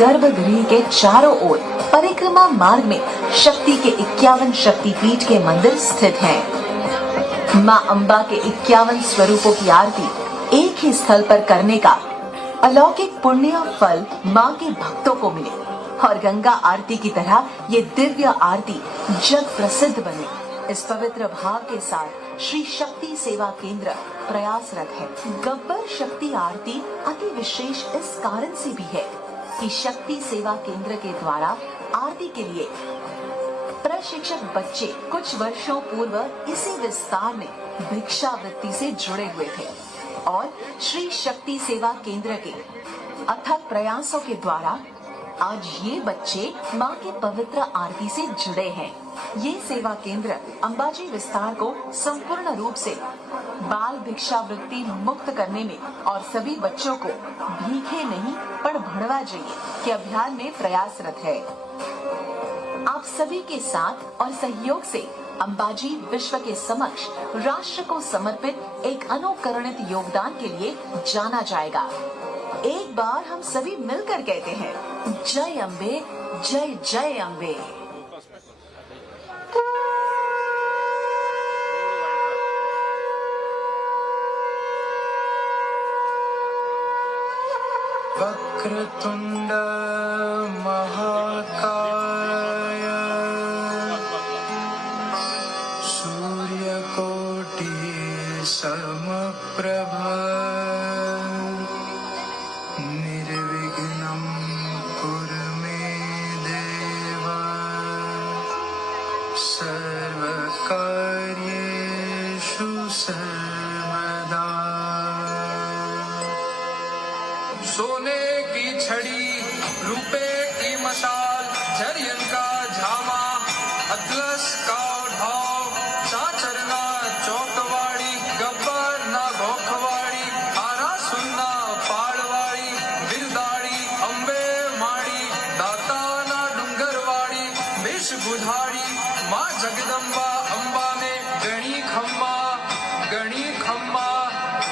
गर्भगृह के चारों ओर परिक्रमा मार्ग में शक्ति के 51 शक्तिपीठ के मंदिर स्थित हैं। मां अम्बा के 51 स्वरूपों की आरती एक ही स्थल पर करने का अलौकिक पुण्य और फल मां के भक्तों को मिले और गंगा आरती की तरह ये दिव्य आरती जग प्रसिद्ध बने, इस पवित्र भाव के साथ श्री शक्ति सेवा केंद्र प्रयासरत है। गब्बर शक्ति आरती अति विशेष इस कारण से भी है कि शक्ति सेवा केंद्र के द्वारा आरती के लिए प्रशिक्षक बच्चे कुछ वर्षों पूर्व इसी विस्तार में भिक्षावृत्ति से जुड़े हुए थे और श्री शक्ति सेवा केंद्र के अथक प्रयासों के द्वारा आज ये बच्चे मां के पवित्र आरती से जुड़े हैं। ये सेवा केंद्र अंबाजी विस्तार को संपूर्ण रूप से बाल भिक्षावृत्ति मुक्त करने में और सभी बच्चों को भीखे नहीं पर भड़वा जाइए के अभियान में प्रयासरत है। आप सभी के साथ और सहयोग से अंबाजी विश्व के समक्ष राष्ट्र को समर्पित एक अनुकरणित योगदान के लिए जाना जाएगा। एक बार हम सभी मिलकर कहते हैं, जय अम्बे, जय जय अम्बे। वक्रतुंड महाकाय सूर्यकोटि समप्रभा निर्विघ्नं कुरु मे देव सर्वकार्येषु सर्वदा। सोने की छड़ी, रुपए की मशाल, झरियन का झामा, अतलस का ढाव, चाचरना चौकवाड़ी, गब्बर ना भोखवाड़ी, आरा सुनना पाड़वाड़ी, बिरदाड़ी अम्बे माड़ी, दाता ना डूंगरवाड़ी, विष बुधाड़ी, माँ जगदम्बा अम्बा ने गणी खम्बा, गणी खम्बा,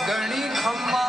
गणी खम्बा।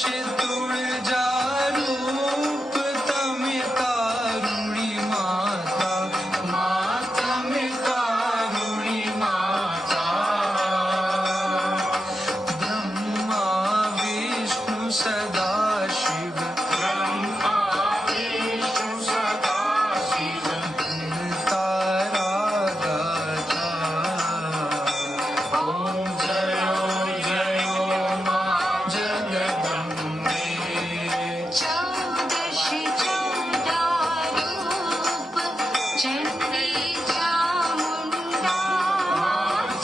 जसे तुळजा रूप तमे कारुणी माता माता मे कारुणी माता ब्रह्मा विष्णु सदा शिव ब्रह्मा विष्णु सदा शिव तारा दाता ओम जयो मा जगदम्बे चौदशी चौदारूप चंडी चामुंडा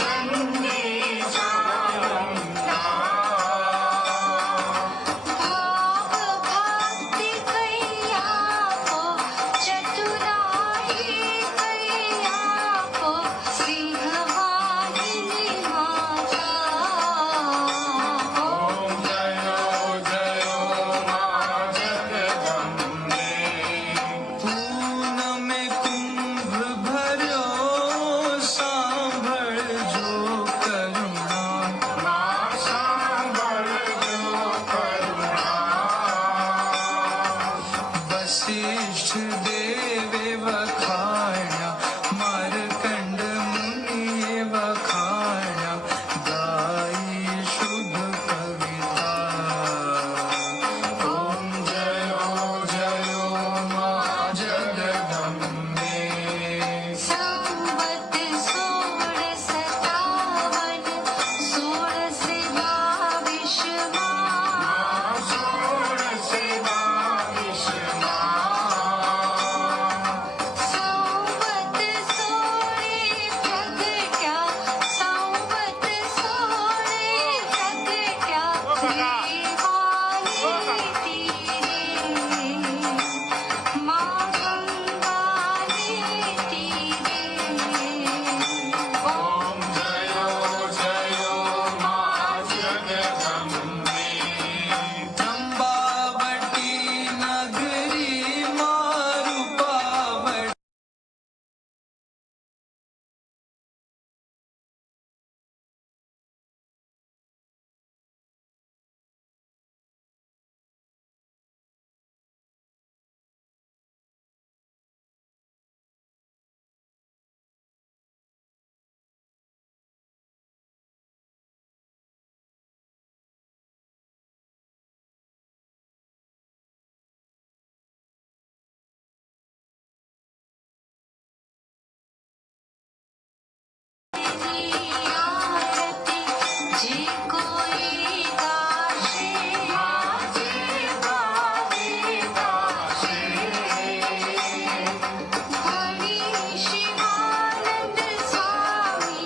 चंडी चामुंडा भाव भक्ति कैया को चतुराई कैया को सिंहवाहिनी माता ओम जयो मा जगदम्बे पूनम कुंभ भरो सांभळ जो करुणा सांभळ जो करुणा वसिष्ठ देवे वखाण्या मार्कंड मुनिये वखाण्या गाई शुभ कविता ओम जयो मा जगदम्बे संवत 1657 1622 संवत सोळे प्रगट्या संवत सोळे प्रगट्या देवानी तीरे मागंगानी तीरे ओम जयो मा जगदम्बे चंपावती नगरी मारुपावती आरती जे कोई गाशे हरि शिवानंद स्वामी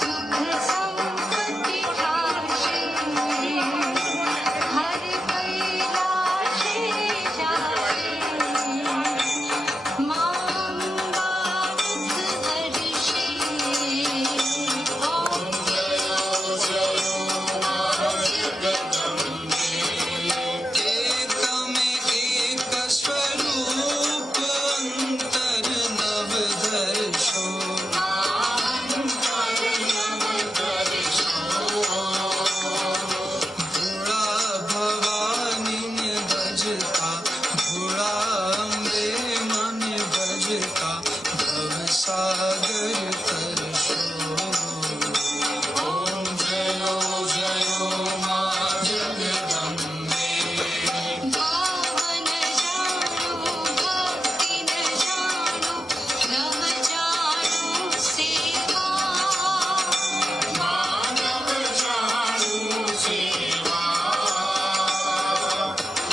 सुख संपत्ति ठाशे हर कैलाशे जाशे मांगा दुख हर्षे ओम एक में एक स्वरूप अंतर नव दर्शो भोळा भवानी ने भजता भोळा अम्बे मन भजता भव सागर तरशो ओम जयो मा जगदम्बे भावन जानो भक्ति न जानो नव जानो सेवा मानव जानु सेवा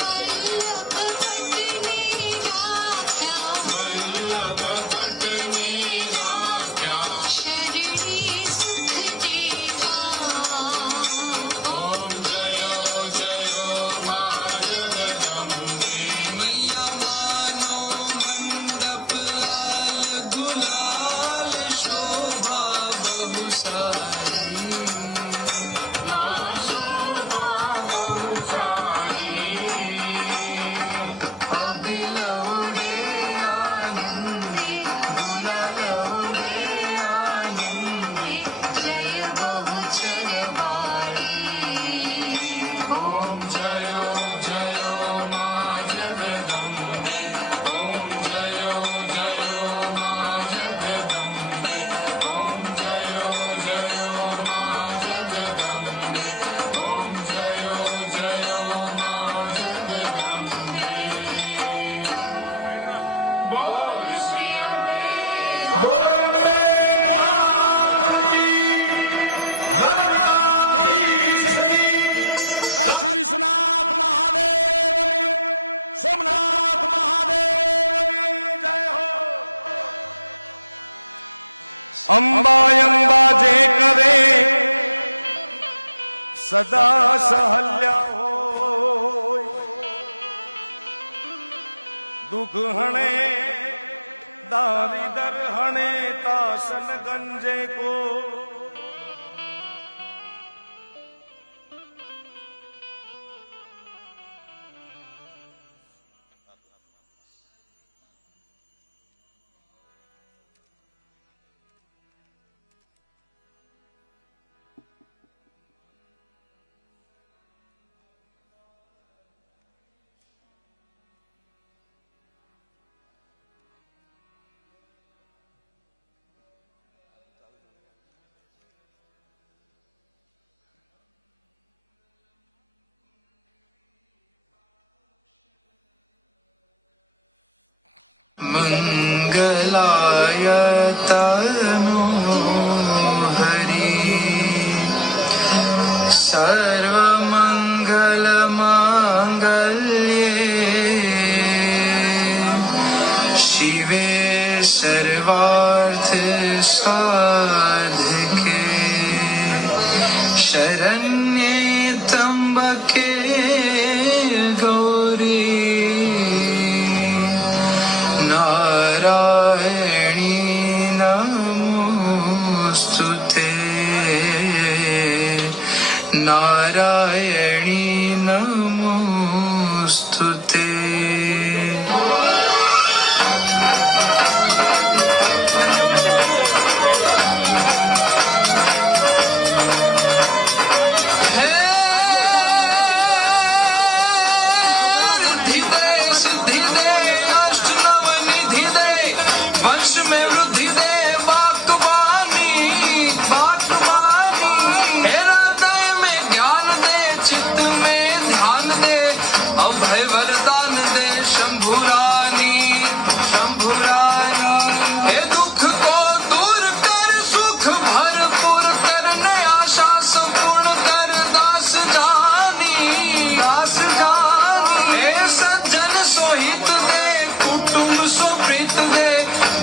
वल्लभ भटनी राख्या वल्लभ भटनी राख्या शरणी सुख देवा ओम जयो मा जगदम्बे मैया मानो मंडप लाल गुलाल शोभा बहु सारी अबिलौडे आनंदे गुलालौडे आनंदे जय बहुचर विश्वनाथ महादेव सोमनाथ महादेव जय हो। अंबा अंबा जे करे सदा सहल्या हो, दुख हणे दारिदर हणे तासन गंजे को। मंगलाय तनो हरि सर्वमंगल मांगल्ये शिवे सर्वार्थ साधके शरण्ये त्र्यंबके गौरी नारायणी नमोस्तुते नारायणी नमोस्तुते।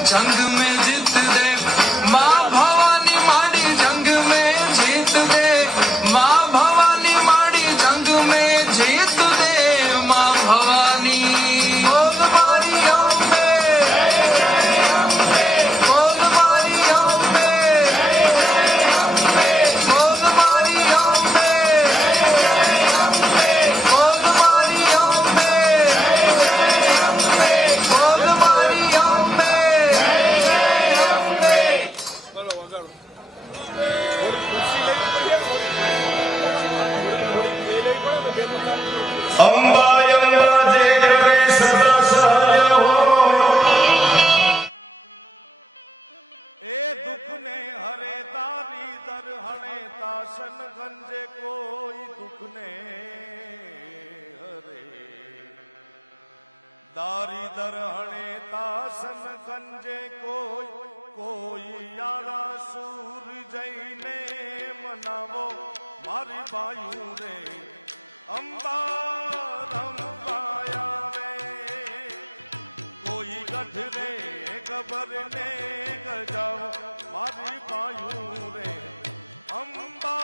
जंग में जीत दे माँ भवानी माड़ी, जंग में जीत दे माँ भवानी माड़ी, जंग में जीत दे माँ भवानी। बोल मारी अम्बे, बोल मारी अम्बे, बोल मारी अम्बे, बोल मारी अम्बे, बोल मारी अम्बे। अंबा अंबा जे करे सदा सहल्या हो, ए दुख ने हरे दारी दर हणे तासन गंजे कोई दुख ने हरे दारी दर हणे तासन गंजे कोई यारा सूर जैने मनावो मारी बायू रे अंबा रंबाया रे कोई गठरे गबर ने गजाओ मारी बायू रे अंबा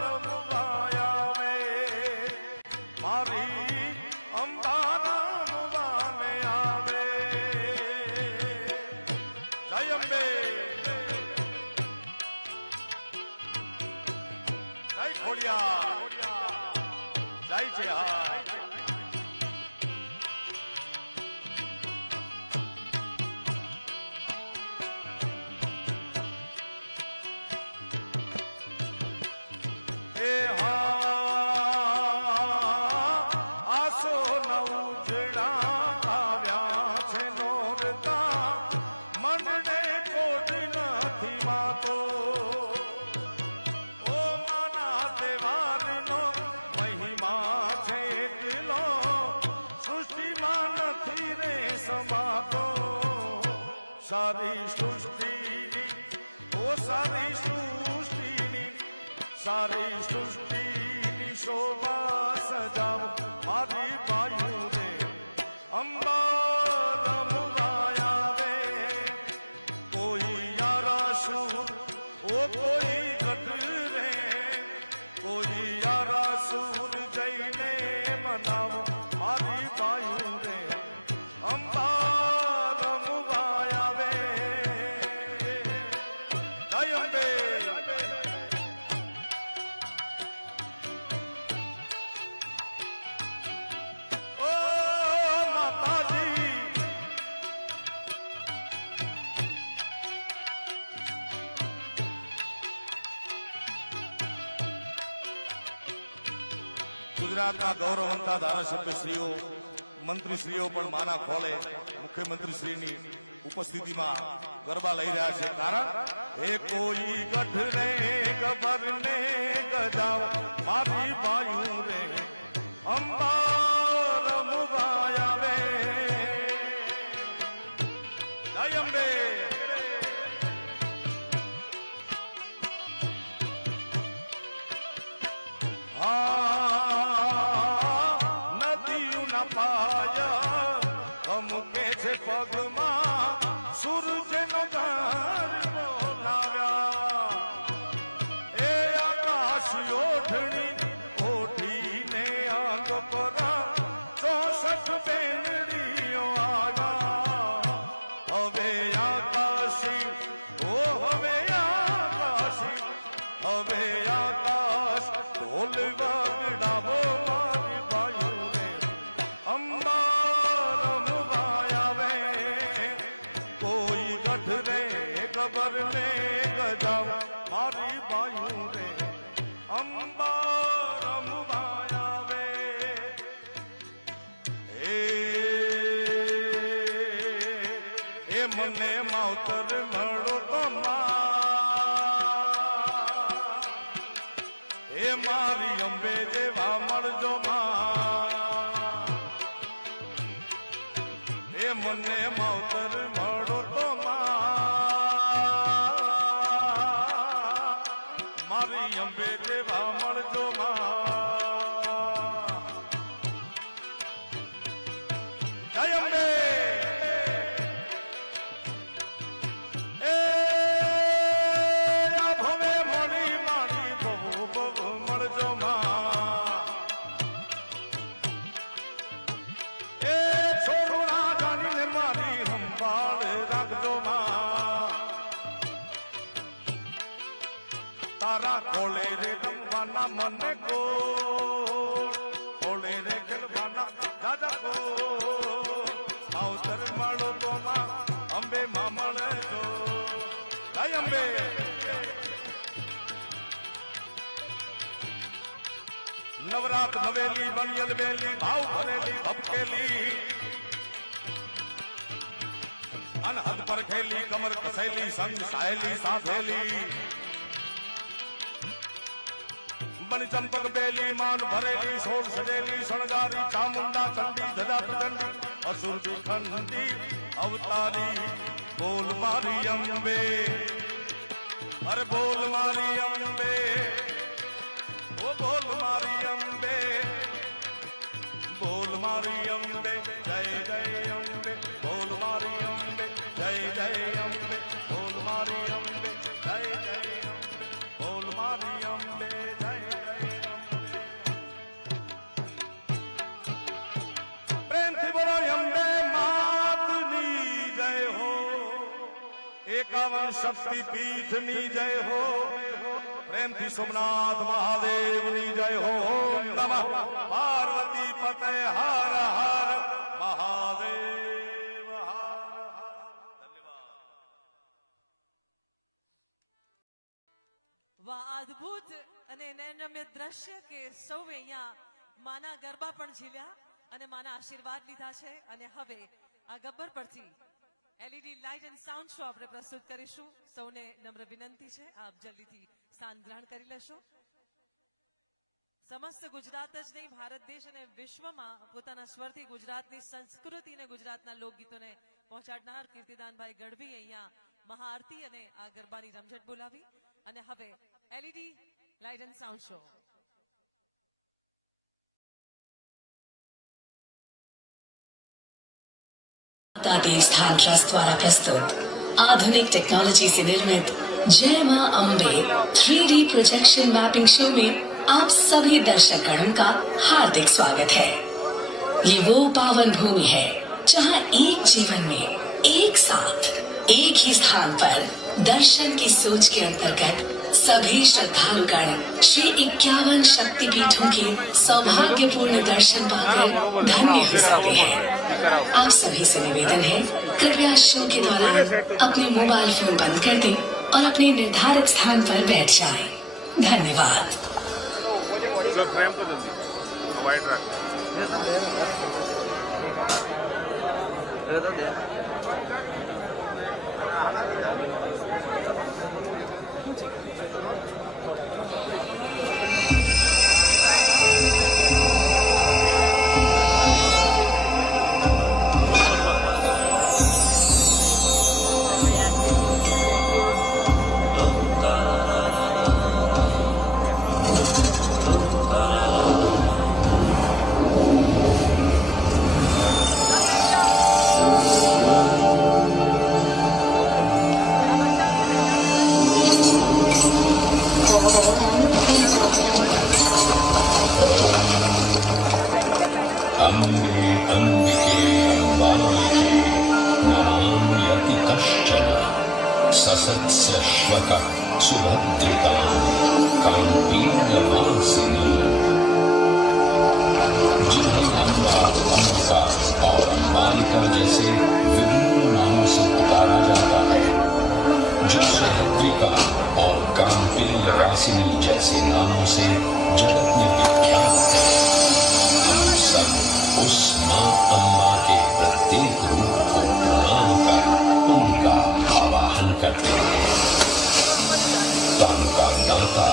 रंबाया रे मारी अंबा रंबाने आवे। जय अंबे जय खोड़िया जय जय हा। ए हा आसो नव जड़ा आव्या छे नोरता मनडे कोट नथी मातो ओ माना देवार नो महिमा छे दिलो सृष्टि मा नथी रे समातो सारी सृष्टि ओ सारी सृष्टि सारी सृष्टि शोभा ગુજરાતના ગૌરવવંતા ધારાસભ્યશ્રીઓ મંત્રીશ્રીઓ પણ માના ખોળે મુખ્યમંત્રીશ્રીની ઉપસ્થિતિમાં ગરબા લઈ રહ્યા છે કારણ હે કોઈ ગઢ રે ગબર ને ગજાવ મારી બાયું રે અંબા રમવા આવે જય અંબે નદીઓના પાયા અમુકે છે પગમાં સૂરજનો ગાર બોલાવ્યા એ આકાશ ઓઢણી ઓઢીને આંગ પર 64 બેનડીઓ આવ્યા હવે આકાશી ઓ હવે આકાશી હવે આકાશ ઢોલ વાગડાવો મારી બાયું રે અંબા રમવા આવે કોઈ ગઢ રે ગબર ને ગજાવ મારી બાયું રે અંબા રમવા આવે એ મને માવતર મળો તો એ મારી અંબે જેવા મળજો માં એ મને માવતર મળો તો મારી અંબે જેવા મળજો માં જય અંબે એ આ ભવે મળી મારી બહુ બહુ મળજો માં એ છોરુણા જાણીને મારી સંભાળ રાખજો માં તારા ખોળે રે રમવાના મને ગોળ ખોળે રે ખેલવાના દાદા ગોળ માવતર મળો તો માં અંબે માં મળજો જય અંબે નવરાત નવેલી બનિયલ બેલી ભાવ ભરેલી ભપકેલી અનહદ પર ખેલી કમર કસેલી સંગ સાહેલી સાધેલી બન ચંપક બેલી માન ભરેલી સોળ સજેલી શણગારી ચામુંડા ચંડી ધજા પ્રચંડી અસુર વિખંડી અવતારી બોલ મારી અંબે અરે બોલ મારી અંબે ઓ બોલ મારી અંબે બોલ મારી અંબે જય જય અંબે બોલ મારી અંબે જય જય અંબે બોલ મારી અંબે જય જય અંબે બોલ મારી અંબે જય જય અંબે પ્રેમથી બોલો અંબે માતની જય હો 51 શક્તિપીઠની જય હો પ્રેમથી સોમનાથ મહાદેવની જય હો નમઃ પાર્વતી પતે હર હર મહાદેવ વાહ અદ્ભુત અને નયનરમ્ય દ્રશ્ય કે સૌએ અહીંયા માના ગરબા પણ ઝીલ્યા અને માના આશીર્વાદ લીધા છે અને હવે આ ગબ્બર પરથી LED light and sound show આપણે પ્રસ્તુત કરીશું સૌને નમ્ર વિનંતી છે આપ જલ્દીથી સ્થાન ગ્રહણ કરી લેશો સમસ્ત ગુજરાત જ નહીં ભારત દેશ અને વિશ્વમાં પોતાના સ્વરથી ગુજરાતની સંસ્કૃતિ અને ગુજરાતના લોકગીતોને પહોંચાડનાર કીર્તિદાનભાઈ ગઢવી અહીંયા મહાઆરતી અને આ ગરબાની રમઝટ બોલાવી અને હવે LED light and sound show स्थान ट्रस्ट द्वारा प्रस्तुत आधुनिक टेक्नोलॉजी से निर्मित जय मां Ambe 3D projection mapping show में आप सभी दर्शकगणों का हार्दिक स्वागत है। ये वो पावन भूमि है जहां एक जीवन में एक साथ एक ही स्थान पर दर्शन की सोच के अंतर्गत सभी श्रद्धालुगण श्री 51 शक्तिपीठों के सौभाग्यपूर्ण दर्शन पाकर धन्य हो सकते हैं। आप सभी से निवेदन है कृपया शो के दौरान अपने मोबाइल फोन बंद कर दें और अपने निर्धारित स्थान पर बैठ जाएं। धन्यवाद। वाइट रख अम्बे अम्बिके अम्बालिके नमाम्यति कश्चन ससत्स्यश्वतः सुभद्रिकां काम्पीयवासिनी। जिन्हें अम्बा, अम्बिका और अम्बालिका जैसे विभिन्न नामों से पुकारा जाता है, जो सुभद्रिका और काम्पीयवासिनी जैसे नामों से जगत में विख्यात है, हम सब उस मां अम्बा के प्रत्येक रूप को प्रणाम कर उनका आवाहन करते हैं। तालुका दांता,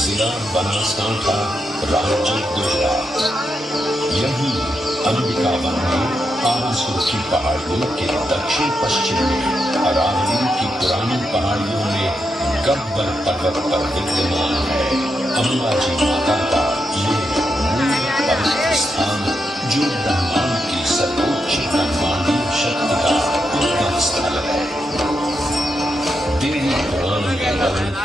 जिला बनासकांठा, राज्य गुजरात। यही अंबिका वन में आरासुर की पहाड़ियों के दक्षिण पश्चिम में अरावली की पुरानी पहाड़ियों में गब्बर पर्वत पर विद्यमान है अम्बाजी माता का ये मूल पवित्र स्थान, जो ब्रह्मांड की सर्वोच्च ब्रह्मांडीय शक्ति का उद्गम स्थल है। देवी पुराण के वर्णित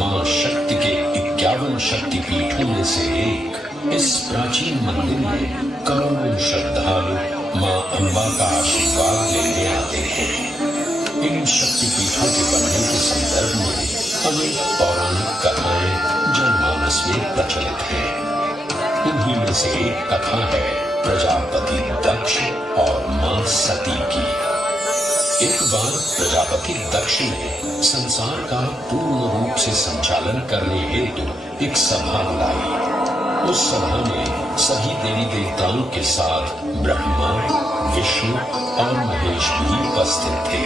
मां शक्ति के 51 शक्तिपीठों में से एक इस प्राचीन मंदिर में करोड़ों श्रद्धालु मां अम्बा का आशीर्वाद लेने आते हैं। इन शक्तिपीठों के बनने के संदर्भ में अनेक पौराणिक कथाएं जनमानस में प्रचलित हैं। उन्हीं में से एक कथा है प्रजापति दक्ष और मां सती की। एक बार प्रजापति दक्ष ने संसार का पूर्ण रूप से संचालन करने हेतु एक सभा बुलाई। उस सभा में सभी देवी देवताओं के साथ ब्रह्मा, विष्णु और महेश भी उपस्थित थे।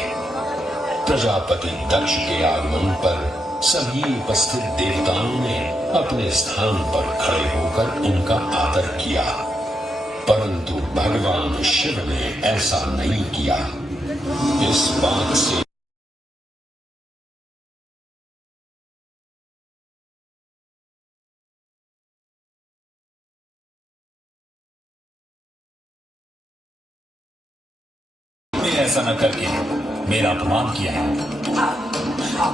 प्रजापति दक्ष के आगमन पर सभी उपस्थित देवताओं ने अपने स्थान पर खड़े होकर उनका आदर किया, परंतु भगवान शिव ने ऐसा नहीं किया। इस बात से ऐसा न करके मेरा अपमान किया है।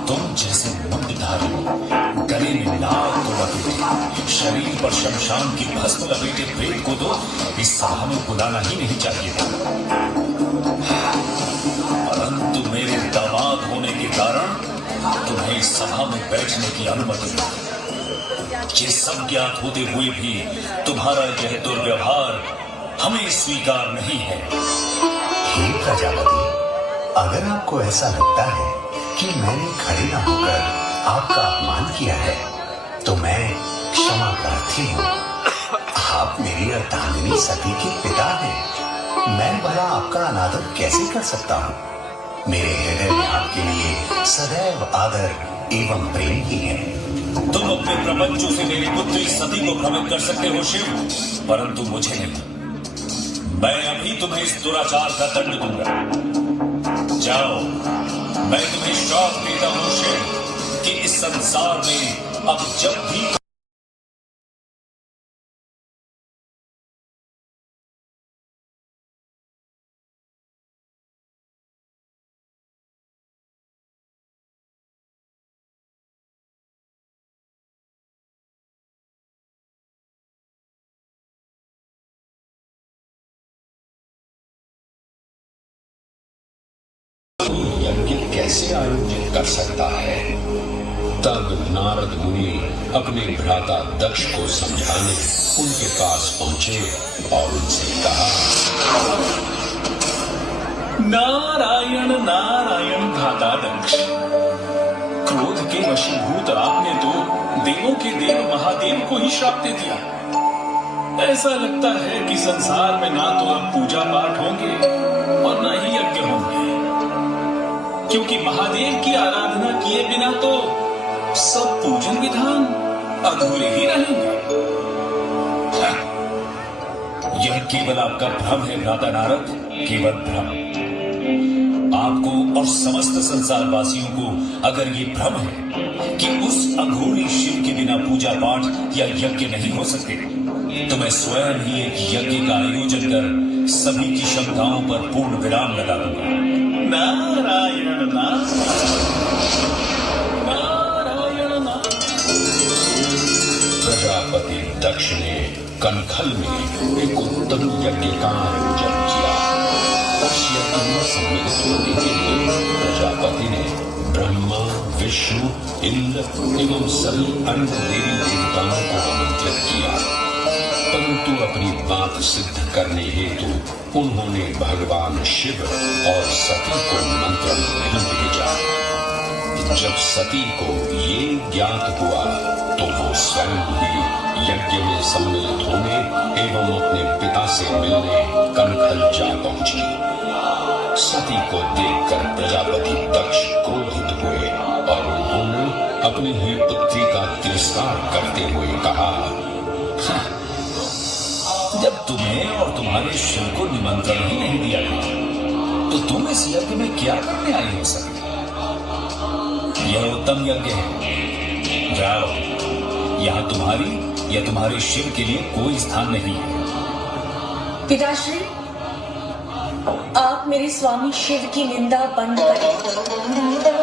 तुम जैसे मुंडधारी, गले में नाग को लपेटे, शरीर पर शमशान की भस्म लपेटे पेट को तो इस सभा में बुलाना ही नहीं चाहिए था। परंतु मेरे दामाद होने के कारण तुम्हें इस सभा में बैठने की अनुमति मिली। ये सब ज्ञात होते हुए भी तुम्हारा यह दुर्व्यवहार हमें स्वीकार नहीं है। हे प्रजापति, अगर आपको ऐसा लगता है कि मैंने खड़े न होकर आपका अपमान किया है, तो मैं क्षमा प्रार्थी हूँ। आप मेरी अर्धांगिनी सती के पिता हैं। मैं भला आपका अनादर कैसे कर सकता हूँ? मेरे हृदय में आपके लिए सदैव आदर एवं प्रेम ही है। तुम अपने प्रपंचों से मेरी पुत्री सती को भ्रमित कर सकते हो शिव, परंतु मुझे नहीं। मैं अभी तुम्हें इस दुराचार का दंड दूंगा। जाओ, मैं तुम्हें श्राप देता हूं शिव कि इस संसार में अब जब भी यज्ञ कैसे आयोजित कर सकता है। तब नारद मुनि अपने भ्राता दक्ष को समझाने उनके पास पहुंचे और उनसे कहा, नारायण नारायण भ्राता दक्ष, क्रोध के वशीभूत आपने तो देवों के देव महादेव को ही श्राप दे दिया। ऐसा लगता है कि संसार में ना तो अब पूजा पाठ होंगे और ना ही यज्ञ होंगे, क्योंकि महादेव की आराधना किए बिना तो सब पूजन विधान अधूरे ही रहेंगे। हाँ, यह केवल आपका भ्रम है भ्राता नारद, केवल भ्रम। आपको और समस्त संसारवासियों को अगर ये भ्रम है कि उस अघोरी शिव के बिना पूजा पाठ या यज्ञ नहीं हो सकते, तो मैं स्वयं ही एक यज्ञ का आयोजन कर सभी की क्षमताओं पर पूर्ण विराम लगा दूंगा। नारायण नारायण प्रजापति दक्ष ने कनखल में एक उत्तम यज्ञ का आयोजन किया। उस यज्ञ में सम्मिलित होने के लिए प्रजापति ने ब्रह्मा, विष्णु, इंद्र एवं सभी अन्य देवी देवताओं को आमंत्रित किया, परंतु अपनी बात सिद्ध करने हेतु उन्होंने भगवान शिव और सती को निमंत्रण नहीं भेजा। जब सती को ये ज्ञात हुआ तो वो स्वयं ही यज्ञ में सम्मिलित होने एवं अपने पिता से मिलने कनखल जा पहुंची। सती को देखकर प्रजापति दक्ष क्रोधित हुए और उन्होंने अपनी ही पुत्री का तिरस्कार करते हुए कहा, जब तुम्हें और तुम्हारे शिव को निमंत्रण ही नहीं दिया गया तो तुम इस यज्ञ में क्या करने आई हो सकती? यह उत्तम यज्ञ है, जाओ, यहाँ तुम्हारी या तुम्हारे शिव के लिए कोई स्थान नहीं है। पिताश्री, आप मेरे स्वामी शिव की निंदा बंद करें।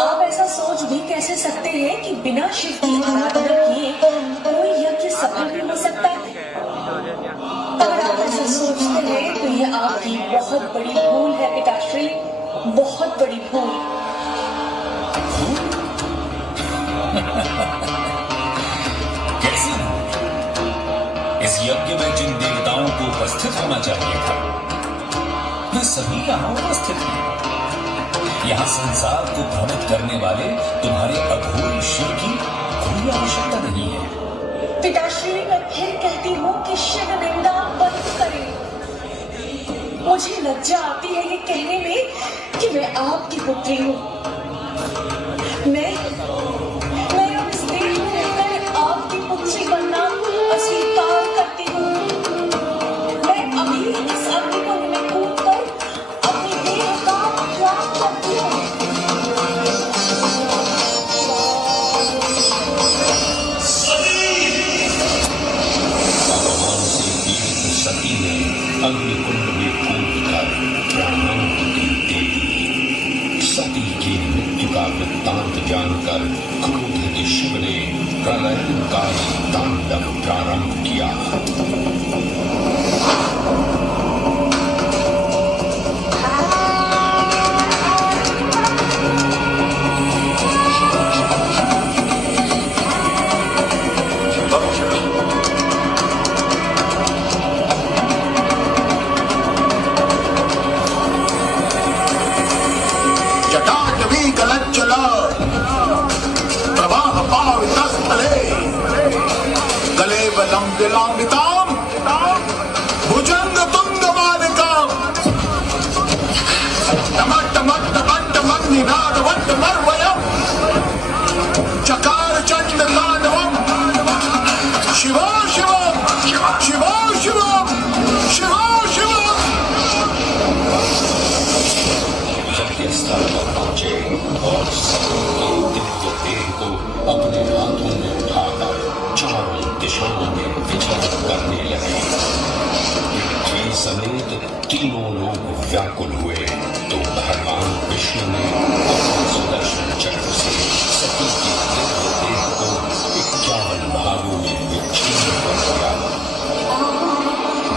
आप ऐसा सोच भी कैसे सकते हैं कि बिना शिव की आराधना किए कोई यज्ञ सफल भी हो सकता है? अगर आप ऐसा सोचते हैं तो यह आपकी बहुत बड़ी भूल है पिताश्री, बहुत बड़ी भूल। कैसी? इस यज्ञ में जिन देवताओं को उपस्थित होना चाहिए था वे सभी यहाँ उपस्थित हैं। यहाँ संसार को भ्रमित करने वाले तुम्हारे अघोरी शिव की कोई आवश्यकता नहीं है। पिताश्री, मैं फिर कहती हूँ कि शिव निंदा बंद करें। मुझे लज्जा आती है ये कहने में कि मैं आपकी पुत्री हूँ। मैं अब इस देश में रहकर आपकी पुत्री बनना अस्वीकार करती हूँ। मैं अभी इस अग्निकुंड में कूदकर अपनी देह का त्याग करती हूँ। भगवान से पीड़ित सती ने अग्निकुंड में कूदकर प्राणाहुति दे दी। सती की मृत्यु का वृत्तांत जानकर क्रोधित शिव ने प्रलयंकारी तांडव प्रारंभ किया। जटाटवी गलज्जल प्रवाह पावितस्थले गले लंबिताम भुजंग तुंग मालिकाम निनाद वट मर्वयम चकार चंड तांडवम शिवो शिवम शिवो शिवम शिवो शिवम। यज्ञस्थल पर पहुंचे और सती के दिव्य देह को अपने हाथों में उठाकर चारों दिशाओं में विचरण करने लगे। पृथ्वी समेत तीनों लोग व्याकुल हुए तो भगवान विष्णु ने अपने सुदर्शन चक्र से सती की दिव्य देह को 51 भागों में विच्छिन्न कर दिया।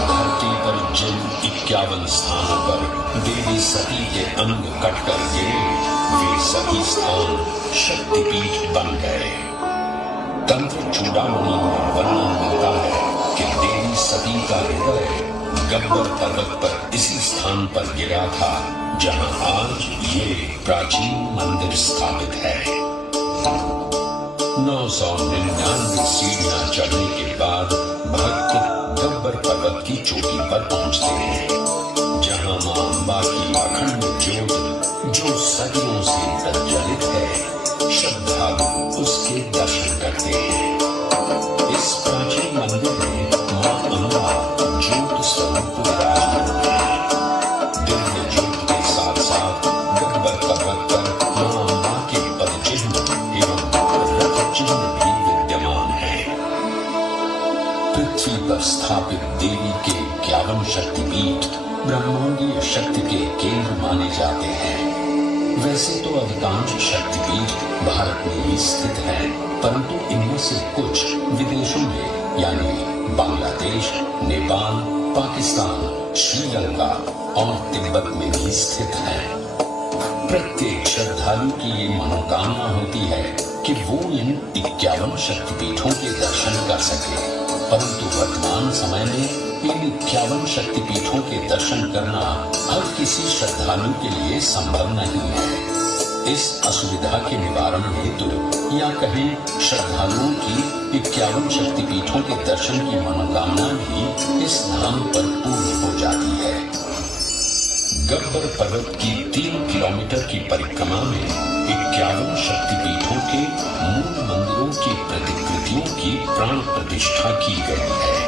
धरती पर जिन 51 स्थानों पर देवी सती के अंग कटकर गिरे वे सभी स्थान शक्तिपीठ बन गए। तंत्र चूड़ामणि में वर्णन मिलता है कि देवी सती का हृदय गब्बर पर्वत पर इसी स्थान पर गिरा था जहां आज ये प्राचीन मंदिर स्थापित है। 999 सीढ़ियां चढ़ने के बाद भक्त पर्वत की चोटी पर पहुंचते हैं, जहां मां अम्बा की अखंड ज्योत जो सदियों से प्रज्वलित है, श्रद्धालु उसके दर्शन करते हैं। इस प्राचीन मंदिर में मां अम्बा ज्योत स्वरूप विराजमान है। दिव्य ज्योत के साथ साथ गब्बर पर्वत पर मां अम्बा के पद चिन्ह एवं रथ चिन्ह भी विद्यमान है। पृथ्वी पर स्थापित देवी के 51 शक्तिपीठ ब्रह्मांडीय शक्ति के केंद्र माने जाते हैं। वैसे तो अधिकांश शक्तिपीठ भारत में ही स्थित है, परंतु इनमें से कुछ विदेशों में यानी बांग्लादेश, नेपाल, पाकिस्तान, श्रीलंका और तिब्बत में भी स्थित है। प्रत्येक श्रद्धालु की ये मनोकामना होती है कि वो इन 51 शक्तिपीठों के दर्शन कर सके, परंतु वर्तमान समय में इन 51 शक्तिपीठों के दर्शन करना हर किसी श्रद्धालु के लिए संभव नहीं है। इस असुविधा के निवारण हेतु या कहें श्रद्धालुओं की 51 शक्तिपीठों के दर्शन की मनोकामना भी इस धाम पर पूर्ण हो जाती है। गब्बर पर्वत की 3 किलोमीटर की परिक्रमा में 51 शक्तिपीठों के मूल मंदिरों की प्रतिकृतियों की प्राण प्रतिष्ठा की गई है।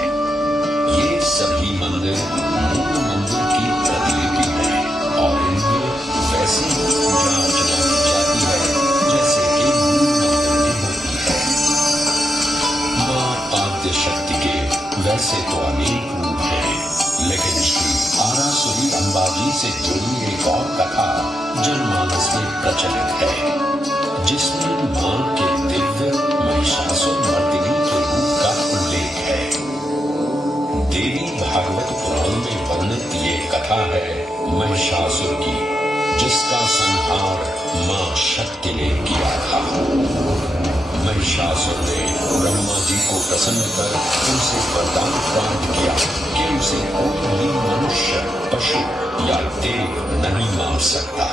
ये सभी मंदिर मूल मंदिर की प्रतिलिपि है और इनमें वैसी ही पूजा अर्चना की जाती है जैसे कि मूल मंदिर में होती है। मां आद्य शक्ति के वैसे तो अनेक रूप हैं, लेकिन श्री आरासुरी अम्बाजी से जुड़ी एक और कथा जनमानस में प्रचलित है, जिसमें मां के दिव्य महिषासुर मर्दिनी के रूप का उल्लेख है। देवी भागवत पुराण में वर्णित ये कथा है महिषासुर की, जिसका संहार मां शक्ति ने किया था। महिषासुर ने ब्रह्मा जी को प्रसन्न कर उनसे वरदान प्राप्त किया कि उसे कोई भी मनुष्य, पशु या देव नहीं मार सकता।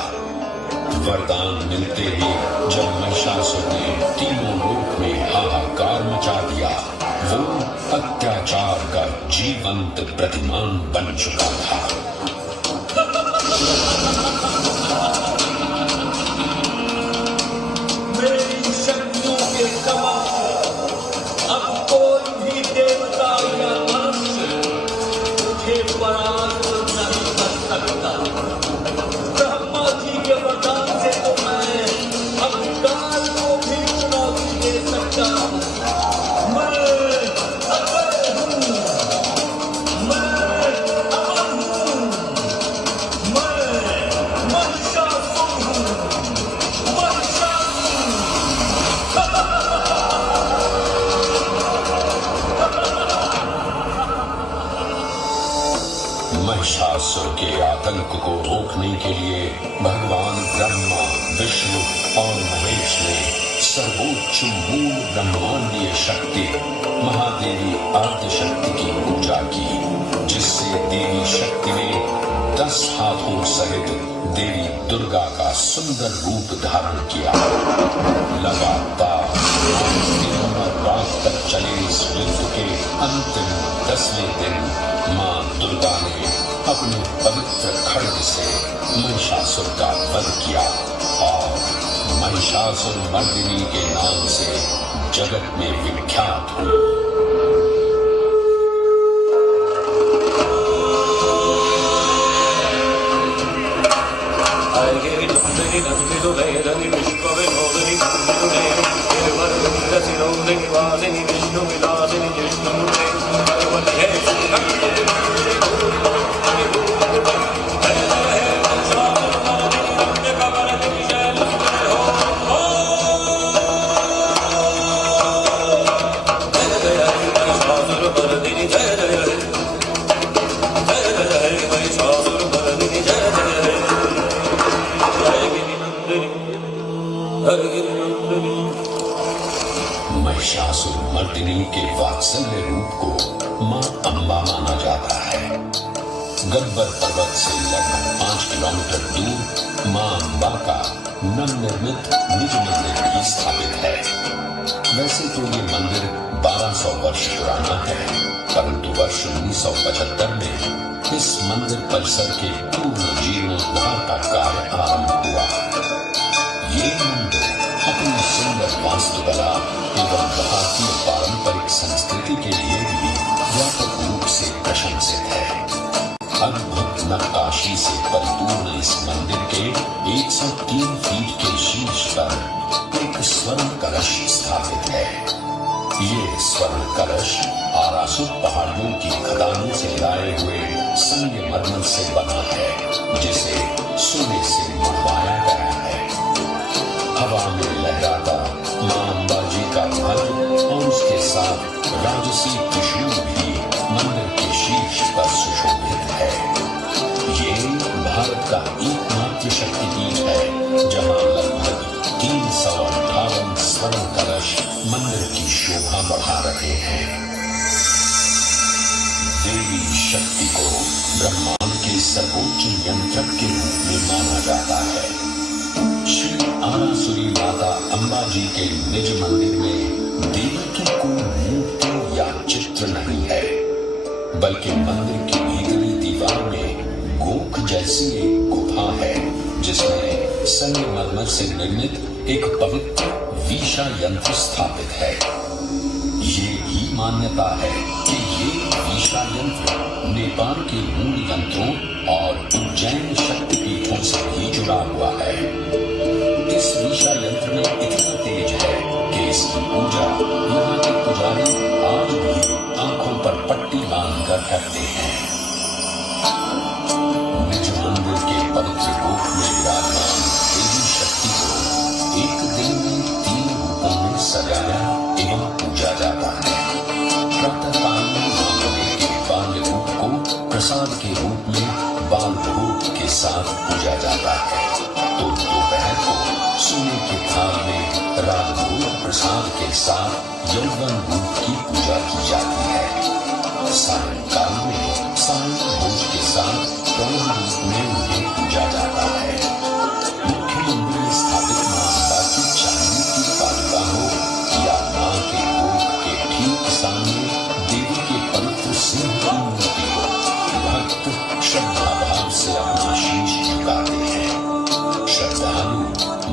वरदान मिलते ही जब महिषासुर ने तीनों लोक में हाहाकार मचा दिया, वो अत्याचार का जीवंत प्रतिमान बन चुका था। मेरी शक्तियों के समा अब कोई भी देवता या मनुष्य मुझे परास्त नहीं कर सकता। ब्रह्मा जी के वरदान से तो मैं अब काल को भी चुनौती दे सकता हूँ। महिषासुर के आतंक को रोकने के लिए भगवान ब्रह्मा, विष्णु और महेश ने सर्वोच्च मूल ब्रह्मांडीय शक्ति महादेवी आद्य शक्ति की पूजा की, जिससे देवी शक्ति ने 10 हाथों सहित देवी दुर्गा का सुंदर रूप धारण किया। लगातार 13 रात तक चले इस युद्ध के अंतिम 10वें दिन मां दुर्गा ने अपने पवित्र खड्ग से महिषासुर का वध किया और महिषासुर मर्दिनी के नाम से जगत में विख्यात हुई। महिषासुर मर्दिनी के वात्सल्य रूप को मां अम्बा माना जाता है। गब्बर पर्वत से लगभग 5 किलोमीटर दूर मां अम्बा का नवनिर्मित निज मंदिर भी स्थापित है। वैसे तो ये मंदिर 1200 वर्ष पुराना है, परंतु वर्ष 1975 में इस मंदिर परिसर के पूर्ण जीर्णोद्धार का कार्य आरंभ हुआ। ये मंदिर अपनी सुंदर वास्तुकला एवं भारतीय पारंपरिक संस्कृति के लिए भी व्यापक रूप से प्रशंसित है। अद्भुत नक्काशी से परिपूर्ण इस मंदिर के 103 फीट के शीर्ष पर एक स्वर्ण कलश स्थापित है। ये स्वर्ण कलश आरासुर पहाड़ियों की खदानों से लाए हुए संगमरमर से बना है, जिसे सोने से मढ़वाया गया है। हवा में लहराता मां अम्बा जी का ध्वज और उसके साथ राजसी त्रिशूल भी मंदिर के शीर्ष पर सुशोभित है। ये भारत का एकमात्र शक्तिपीठ है जहां लगभग 358 स्वर्ण कलश मंदिर की शोभा बढ़ा रहे हैं। देवी शक्ति को ब्रह्मांड के सर्वोच्च नियंत्रक के रूप में माना जाता है। श्री आरासुरी माता अम्बा जी के निज मंदिर में देवी की कोई मूर्ति या चित्र नहीं है, बल्कि मंदिर की भीतरी दीवार में गोख जैसी एक गुफा है, जिसमें संगमरमर से निर्मित एक पवित्र वीषा यंत्र स्थापित है। ये भी मान्यता है कि ये वीषा यंत्र नेपाल के मूल यंत्रों और उज्जैन शक्तिपीठों से भी जुड़ा हुआ है। इस वीषा यंत्र में इतना तेज है कि इसकी पूजा यहाँ के पुजारी आज भी आंखों पर पट्टी बांधकर करते हैं। निज मंदिर के पवित्र गोख में विराजमान देवी शक्ति को एक दिन में 3 रूपों में सजाया एवं पूजा जाता है। प्रातःकाल में मंदिर के बाल्य रूप को प्रसाद के रूप में बाल भोग के साथ पूजा जाता है, तो दोपहर को सोने के थाल में राजभोग प्रसाद के साथ यौवन रूप की पूजा की जाती है। सायंकाल में सायं भोज के साथ गौण रूप में उन्हें पूजा जाता है। मुख्य मंदिर में स्थापित मां अम्बा की चांदी की पालिका हो या मां के गोख के ठीक सामने देवी के पवित्र सिंह की मूर्ति हो, भक्त श्रद्धा भाव से अपना शीश झुकाते हैं। श्रद्धालु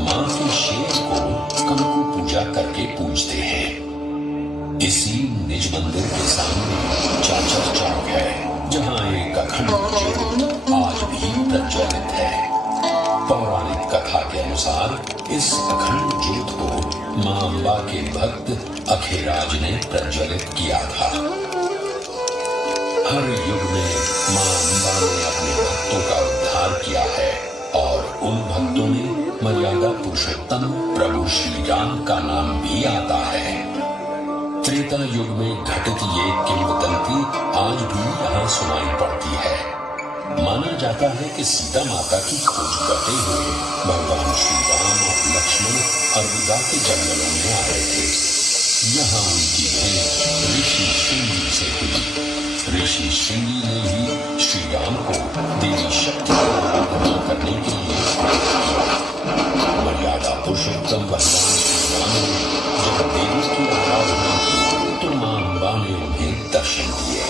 मां के शेर को कंकु पूजा करके पूजते हैं। इसी निज मंदिर के सामने चाचर चौक है, जहाँ एक अखंड ज्योत आज भी प्रज्वलित है। पौराणिक कथा के अनुसार इस अखंड ज्योत को मां अम्बा के भक्त अखेराज ने प्रज्वलित किया था। हर युग में मां अम्बा ने अपने भक्तों का उद्धार किया है और उन भक्तों में मर्यादा पुरुषोत्तम प्रभु श्री राम का नाम भी आता है। त्रेता युग में घटित ये किंवदंती आज भी यहाँ सुनाई पड़ती है। माना जाता है कि सीता माता की खोज करते हुए भगवान श्री राम और लक्ष्मण अयोध्या के जंगलों में आए थे। यहाँ उनकी भेंट ऋषि श्रृंगी से हुई। ऋषि श्रृंगी ने ही श्री राम को देवी शक्ति की आराधना करने के लिए मर्यादा पुरुषोत्तम भगवान श्री राम ने जब देवी की आराधना की तो मां अम्बा ने उन्हें दर्शन दिए।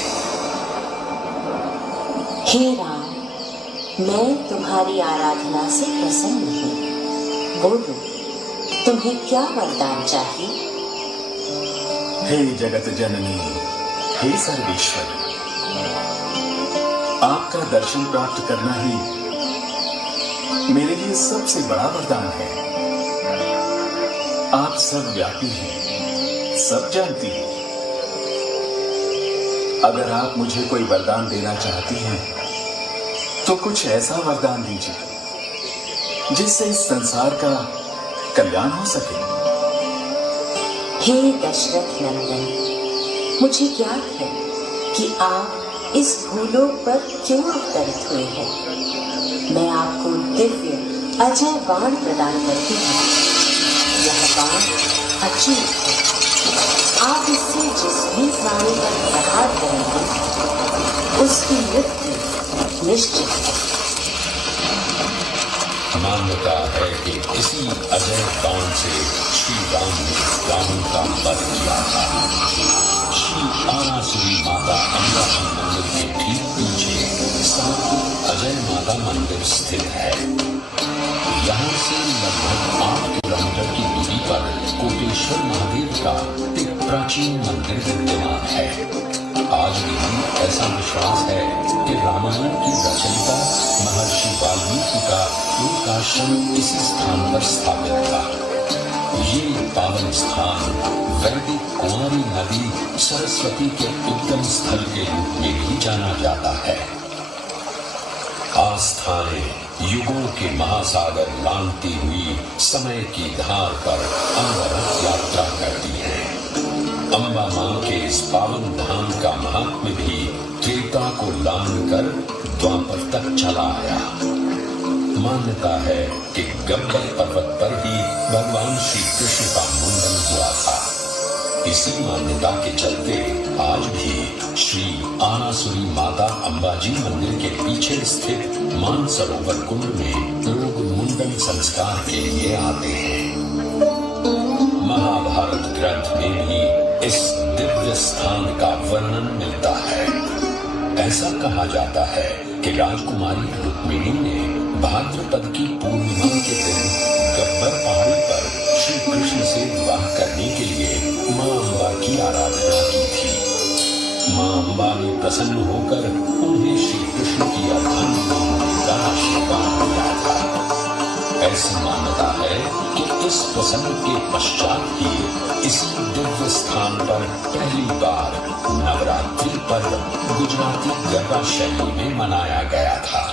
हे राम, मैं तुम्हारी आराधना से प्रसन्न हूँ। बोलो, तुम्हें क्या वरदान चाहिए? हे जगत जननी, हे सर्वेश्वरी, आपका दर्शन प्राप्त करना ही मेरे लिए सबसे बड़ा वरदान है। आप सब व्यापी हैं, सब जानती हैं। अगर आप मुझे कोई वरदान देना चाहती हैं, तो कुछ ऐसा वरदान दीजिए जिससे इस संसार का कल्याण हो सके। हे दशरथ नंदन, मुझे ज्ञात है कि आप इस भूलोक पर क्यों अवतरित हुए हैं। मैं आपको दिव्य अजय बाण प्रदान करती हूँ। यह बाण अचूक है। आप इससे जिस भी प्राणी पर प्रहार करेंगे, उसकी मृत्यु निश्चित है। मान्यता है कि इसी अजय बाण से श्री राम ने रावण का वध किया था। मंदिर स्थित है। यहाँ से लगभग 8 किलोमीटर की दूरी पर कोटेश्वर महादेव का एक प्राचीन मंदिर विद्यमान है। आज भी ऐसा विश्वास है कि रामायण की रचयिता महर्षि वाल्मीकि का एक आश्रम इसी स्थान पर स्थापित था। ये पावन स्थान वैदिक कुंवारी नदी सरस्वती के उद्गम स्थल के रूप में भी जाना जाता है। आस्थाएं युगों के महासागर लांघती हुई समय की धार पर अनवरत यात्रा करती हैं। अम्बा मां के इस पावन धाम का महात्म्य भी त्रेता को लांघकर द्वापर तक चला आया। मान्यता है कि गब्बर पर्वत पर ही भगवान श्री कृष्ण का मुंडन हुआ था। इसी मान्यता के चलते आज भी श्री आरासुरी माता अंबाजी मंदिर के पीछे स्थित मानसरोवर कुंड में लोग मुंडन संस्कार के लिए आते हैं। महाभारत ग्रंथ में भी इस दिव्य स्थान का वर्णन मिलता है। ऐसा कहा जाता है कि राजकुमारी रुक्मिणी ने भाद्रपद की पूर्णिमा के दिन गब्बर पहाड़ी पर श्री कृष्ण से विवाह करने के लिए मां अम्बा की आराधना की थी। मां अम्बा ने प्रसन्न होकर उन्हें श्री कृष्ण की अर्धांगिनी का आशीर्वाद दिया था। ऐसी मान्यता है कि इस प्रसंग के पश्चात ही इसी दिव्य स्थान पर पहली बार नवरात्रि पर्व गुजराती गरबा शैली में मनाया गया था।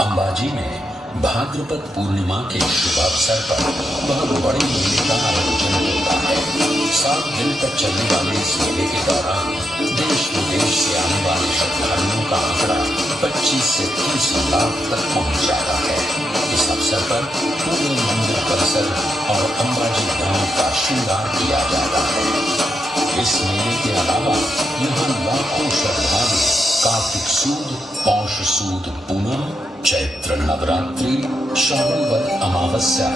अंबाजी में भाद्रपद पूर्णिमा के शुभ अवसर पर बहुत बड़े मेले का आयोजन होता है। 7 दिन तक चलने वाले इस मेले के दौरान देश विदेश से आने वाले श्रद्धालुओं का आंकड़ा 25 से 30 लाख तक पहुंच जाता है। इस अवसर पर पूरे मंदिर परिसर और अंबाजी धाम का श्रृंगार किया जाता है। इस मेले के अलावा यहाँ लाखों श्रद्धालु कार्तिक सूद, पौष सूद पूनम, चैत्र नवरात्रि, श्रावण वद अमावस्या,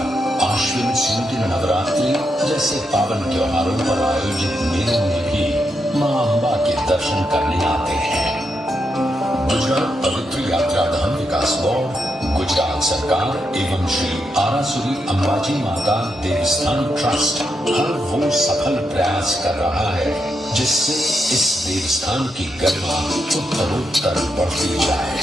आश्विन सूद नवरात्रि जैसे पावन त्योहारों पर आयोजित मेलों में भी मां अम्बा के दर्शन करने आते हैं। गुजरात पवित्र यात्रा धाम विकास बोर्ड, गुजरात सरकार एवं श्री आरासुरी अंबाजी माता देवस्थान ट्रस्ट हर वो सफल प्रयास कर रहा है जिससे इस देवस्थान की गरिमा उत्तरोत्तर बढ़ती जाए।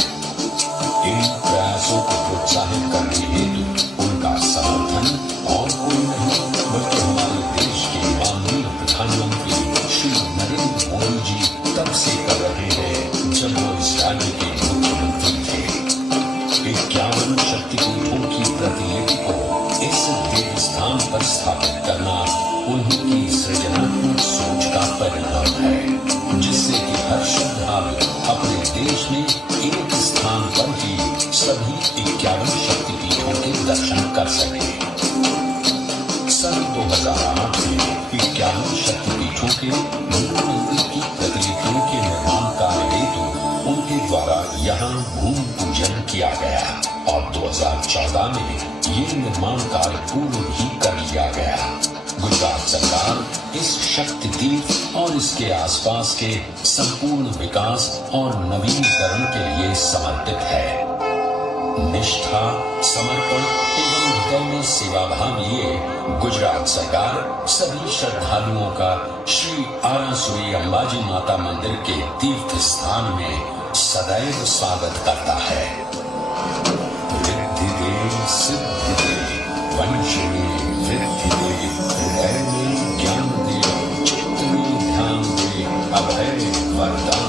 इन प्रयासों को प्रोत्साहित करने हेतु उनका समर्थन और कोई नहीं बल्कि हमारे देश के माननीय प्रधानमंत्री श्री नरेंद्र मोदी जी तब से कर रहे हैं जब वो इस राज्य के मुख्यमंत्री थे। 51 शक्तिपीठों की प्रतिलिपि को इस देवस्थान पर स्थापित करना उन्हीं की सृजनात्मक सोच का परिणाम है, जिससे कि हर श्रद्धालु अपने देश में एक स्थान पर ही सभी 51 शक्तिपीठों के दर्शन कर सके। सन 2008 में 51 शक्तिपीठों के मूल मंदिर की प्रतिलिपियों के निर्माण कार्य हेतु उनके द्वारा यहाँ भूमि पूजन किया गया और 2014 में ये निर्माण कार्य पूर्ण भी कर लिया गया। गुजरात सरकार इस शक्ति तीर्थ और इसके आसपास के संपूर्ण विकास और नवीनीकरण के लिए समर्पित है। निष्ठा, समर्पण एवं हृदय में सेवा भाव लिए गुजरात सरकार सभी श्रद्धालुओं का श्री आरासुरी अंबाजी माता मंदिर के तीर्थ स्थान में सदैव स्वागत करता है। रिद्धि दे सिद्धि दे। वंश में वृद्धि दे, हृदय में ज्ञान दे, चित्त में ध्यान दे, अभय वरदान